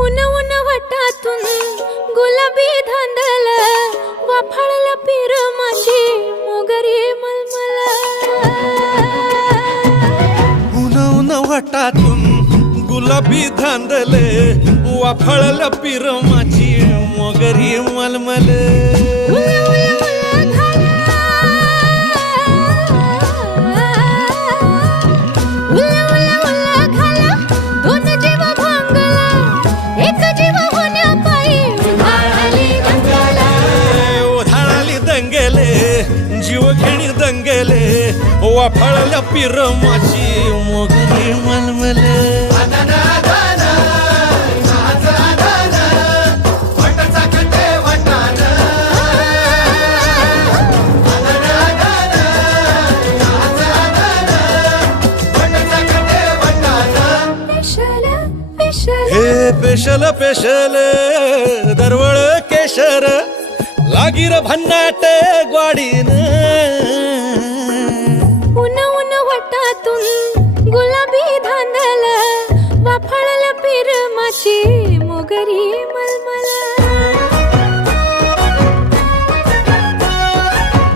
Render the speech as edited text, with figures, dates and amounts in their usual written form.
उन उन वटातून गुलाबी धांदल वाफाळला पीर माझी मोगरी मलमल उन उन वटातून गुलाबी धांदले वाफाळला पीर माझी मोगरी मलमल जीव घेणी दंगेले वाफाळल्या पीर माझी मोगरी मलमल हे पेशल पेशल दरवळ केशर लागीर भन्नाट ग्वाडीन उन उन वटातून गुलाबी धांदल वाफाळला पीर माझी मोगरी मलमल